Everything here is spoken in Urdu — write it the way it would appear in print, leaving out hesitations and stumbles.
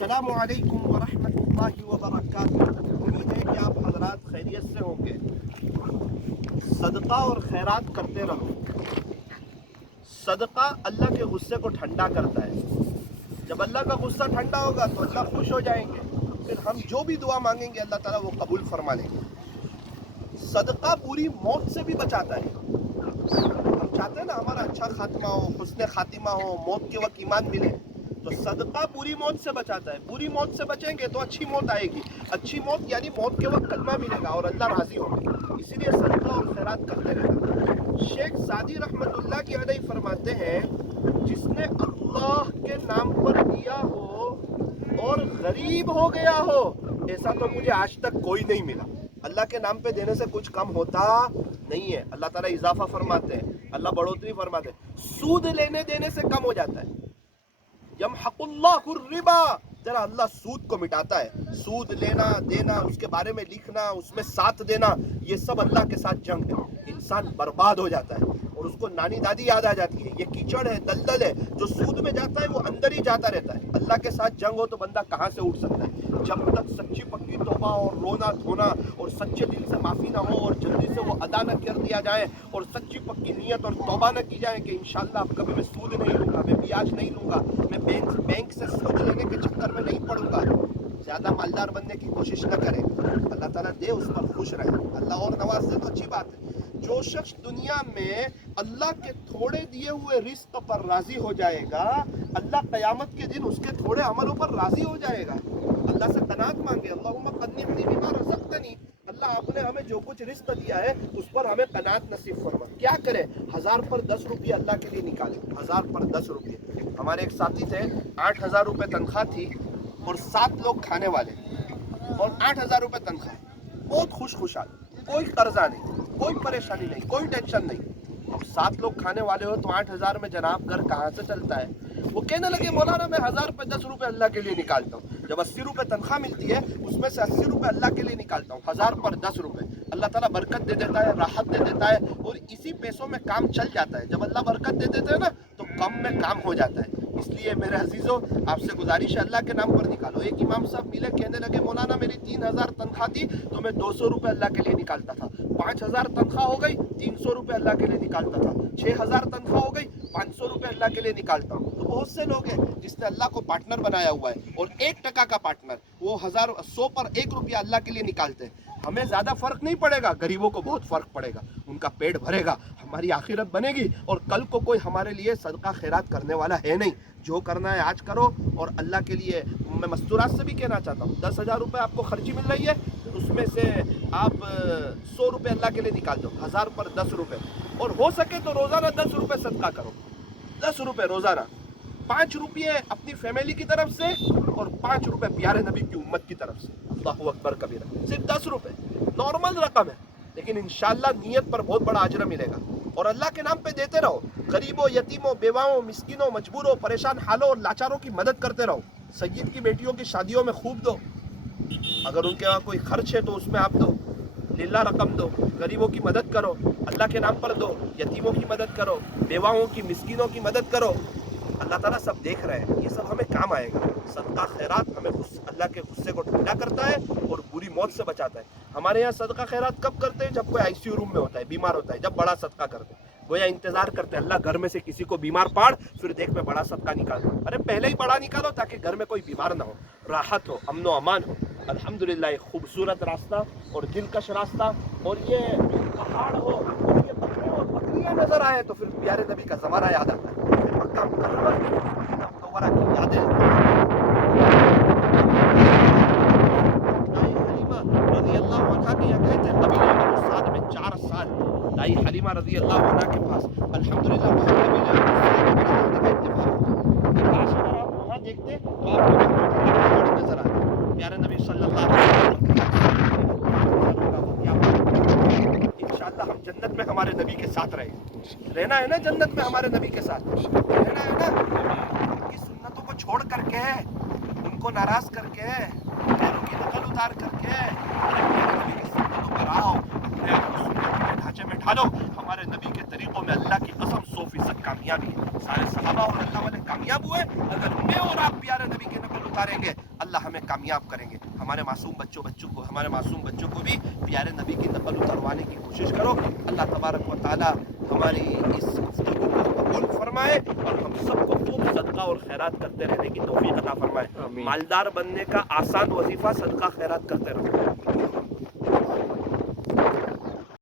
السلام علیکم ورحمۃ اللہ وبرکاتہ۔ امید ہے کہ آپ حضرات خیریت سے ہوں گے۔ صدقہ اور خیرات کرتے رہو۔ صدقہ اللہ کے غصے کو ٹھنڈا کرتا ہے۔ جب اللہ کا غصہ ٹھنڈا ہوگا تو اللہ خوش ہو جائیں گے، پھر ہم جو بھی دعا مانگیں گے اللہ تعالیٰ وہ قبول فرما لیں گے۔ صدقہ بری موت سے بھی بچاتا ہے۔ ہم چاہتے ہیں نا ہمارا اچھا خاتمہ ہو، حسن خاتمہ ہو، موت کے وقت ایمان ملے، تو صدقہ بری موت سے بچاتا ہے۔ بری موت سے بچیں گے تو اچھی موت آئے گی۔ اچھی موت یعنی موت کے وقت کلمہ ملے گا اور اللہ راضی ہوگا۔ اسی لیے صدقہ اور خیرات کرتے رہنا۔ شیخ سعدی رحمۃ اللہ کی علیہ فرماتے ہیں، جس نے اللہ کے نام پر دیا ہو اور غریب ہو گیا ہو، ایسا تو مجھے آج تک کوئی نہیں ملا۔ اللہ کے نام پہ دینے سے کچھ کم ہوتا نہیں ہے، اللہ تعالیٰ اضافہ فرماتے ہیں، اللہ بڑھوتری فرماتے ہیں۔ سود لینے دینے سے کم ہو جاتا ہے۔ یمحق اللہ الربا، ذرا اللہ سود کو مٹاتا ہے۔ سود لینا دینا، اس کے بارے میں لکھنا، اس میں ساتھ دینا، یہ سب اللہ کے ساتھ جنگ ہے۔ انسان برباد ہو جاتا ہے اور اس کو نانی دادی یاد آ جاتی ہے۔ یہ کیچڑ ہے، دلدل ہے، جو سود میں جاتا ہے وہ اندر ہی جاتا رہتا ہے۔ اللہ کے ساتھ جنگ ہو تو بندہ کہاں سے اٹھ سکتا ہے؟ جب تک سچی پکی توبہ اور رونا دھونا اور سچے دل سے معافی نہ ہو اور جلدی سے وہ ادا نہ کر دیا جائے اور سچی پکی نیت اور توبہ نہ کی جائے کہ انشاءاللہ اب کبھی میں سود نہیں لوں گا، میں بیاج نہیں لوں گا، میں بینک سے سود لینے کے چکر میں نہیں پڑوں گا، زیادہ مالدار بننے کی کوشش نہ کریں۔ اللہ تعالیٰ دے اس پر خوش رہے، اللہ اور نواز دے تو اچھی بات ہے۔ جو شخص دنیا میں اللہ کے تھوڑے دیے ہوئے رزق پر راضی ہو جائے گا، اللہ قیامت کے دن اس کے تھوڑے عملوں پر راضی ہو جائے گا۔ اللہ سے قناعت مانگے، اللہم قنعنی بما رزقتنی، اللہ آپ نے ہمیں جو کچھ رزق دیا ہے اس پر ہمیں قناعت نصیب فرما۔ کیا کرے؟ 1000 پر 10 روپیہ اللہ کے لیے نکالے، 1000 پر 10 روپیہ۔ ہمارے ایک ساتھی تھے، 8000 روپے تنخواہ تھی اور 7 لوگ کھانے والے اور 8000 روپے تنخواہ، بہت خوشحال، کوئی قرضہ نہیں، کوئی پریشانی نہیں، کوئی ٹینشن نہیں۔ اب 7 لوگ کھانے والے ہو تو 8000 میں جناب گھر کہاں سے چلتا ہے؟ وہ کہنے لگے مولانا میں 1000 پہ 10 روپے اللہ کے لیے نکالتا ہوں۔ جب 80 روپے تنخواہ ملتی ہے اس میں سے 80 روپے اللہ کے لیے نکالتا ہوں، 1000 پر 10 روپے۔ اللہ تعالیٰ برکت دے دیتا ہے، راحت دے دیتا ہے اور اسی پیسوں میں کام چل جاتا ہے۔ جب اللہ برکت دے دیتے ہیں نا تو کم میں کام ہو جاتا ہے۔ اس لیے میرے عزیزوں آپ سے گزارش ہے اللہ کے نام پر نکالو۔ ایک امام صاحب ملے، کہنے لگے مولانا میری 3000 تنخواہ تھی تو میں 200 روپے اللہ کے لیے نکالتا تھا، 5000 تنخواہ ہو گئی 300 روپے اللہ کے لیے نکالتا تھا، 6000 تنخواہ ہو گئی 500 روپے اللہ کے لیے نکالتا ہوں۔ تو بہت سے لوگ ہیں جس نے اللہ کو پارٹنر بنایا ہوا ہے اور 1% کا پارٹنر، وہ 100 پر 1 روپیہ اللہ کے لیے نکالتے ہیں۔ ہمیں زیادہ فرق نہیں پڑے گا، غریبوں کو بہت فرق پڑے گا، ان کا پیٹ بھرے گا، ہماری آخرت بنے گی اور کل کو کوئی ہمارے لیے صدقہ خیرات کرنے والا ہے نہیں۔ جو کرنا ہے آج کرو اور اللہ کے لیے میں مستورات سے بھی کہنا چاہتا ہوں، 10,000 روپے آپ کو خرچی مل رہی ہے، اس میں سے آپ 100 روپے اللہ کے لیے نکال دو، 1000 پر 10 روپے، اور ہو سکے تو روزانہ 10 روپے صدقہ کرو، 10 روپے روزانہ، 5 روپے اپنی فیملی کی طرف سے اور 5 روپے پیارے نبی کی امت کی طرف سے۔ اللہ اکبر کبیرہ، صرف 10 روپے نارمل رقم ہے، لیکن انشاءاللہ نیت پر بہت بڑا اجر ملے گا۔ اور اللہ کے نام پہ دیتے رہو، غریبوں، یتیموں، بیواؤں، مسکینوں، مجبوروں، پریشان حالوں اور لاچاروں کی مدد کرتے رہو۔ سید کی بیٹیوں کی شادیوں میں خوب دو، اگر ان کے وہاں کوئی خرچ ہے تو اس میں آپ دو، للہ رقم دو، غریبوں کی مدد کرو، اللہ کے نام پر دو، یتیموں کی مدد کرو، بیواؤں کی، مسکینوں کی مدد کرو۔ اللہ تعالیٰ سب دیکھ رہے ہیں، یہ سب ہمیں کام آئے گا۔ صدقہ خیرات ہمیں اللہ کے غصے کو ٹھنڈا کرتا ہے اور بری موت سے بچاتا ہے۔ ہمارے یہاں صدقہ خیرات کب کرتے ہیں؟ جب کوئی ICU روم میں ہوتا ہے، بیمار ہوتا ہے، جب بڑا صدقہ کرتے ہیں۔ گویا انتظار کرتے ہیں اللہ گھر میں سے کسی کو بیمار پاڑ، پھر دیکھ میں بڑا صدقہ نکالتا ہوں۔ ارے پہلے ہی بڑا نکالو تاکہ گھر میں کوئی بیمار نہ ہو، راحت ہو، امن و امان ہو۔ الحمدللہ ایک خوبصورت راستہ اور دلکش راستہ، اور یہ پہاڑ ہو اور یہ بکرے اور بکریاں نظر آئے تو پھر پیارے نبی کا زمانہ یاد آتا ہے، پھر مکہ مکرمہ منورہ کی یادیں۔ دائی حلیمہ رضی اللہ عنہ کے یہاں گئے تھے قبیلہ بنو سعد میں 4 سال، دائی حلیمہ رضی اللہ عنہ کے پاس الحمدللہ وہاں قبیلہ بنو سعد میں رہنے کا اتفاق تھا۔ کاش اگر آپ وہاں دیکھتے تو آپ کو پہاڑ نظر آتے۔ پیارے نبی صلی اللہ علیہ وسلم انشاءاللہ ہم جنت میں ہمارے نبی کے ساتھ رہیں، رہنا ہے نا جنت میں ہمارے نبی کے ساتھ، رہنا ہے نا۔ ان کی سنتوں کو چھوڑ کر کے، ان کو ناراض کر کے، پیروں کی نقل اتار کر کے ہمارے نبی کی سنتوں پر آؤ، اپنے آپ کو سنتوں کے ڈھانچے میں ڈھالو۔ ہمارے نبی کے طریقوں میں اللہ کی قسم 100% کامیابی ہے۔ سارے صحابہ اور اللہ والے کامیاب ہوئے، اگر میں اور آپ پیارے نبی کی نقل اتاریں گے کامیاب کریں گے. ہمارے معصوم بچوں کو بھی پیارے نبی کی نقل اتروانے کی کوشش کرو. اللہ تبارک و تعالی ہماری اس گفتگو کو قبول فرمائے اور ہم سب کو خوب صدقہ اور خیرات کرتے رہنے کی توفیق عطا فرمائے. مالدار بننے کا آسان وظیفہ صدقہ خیرات کرتے رہو.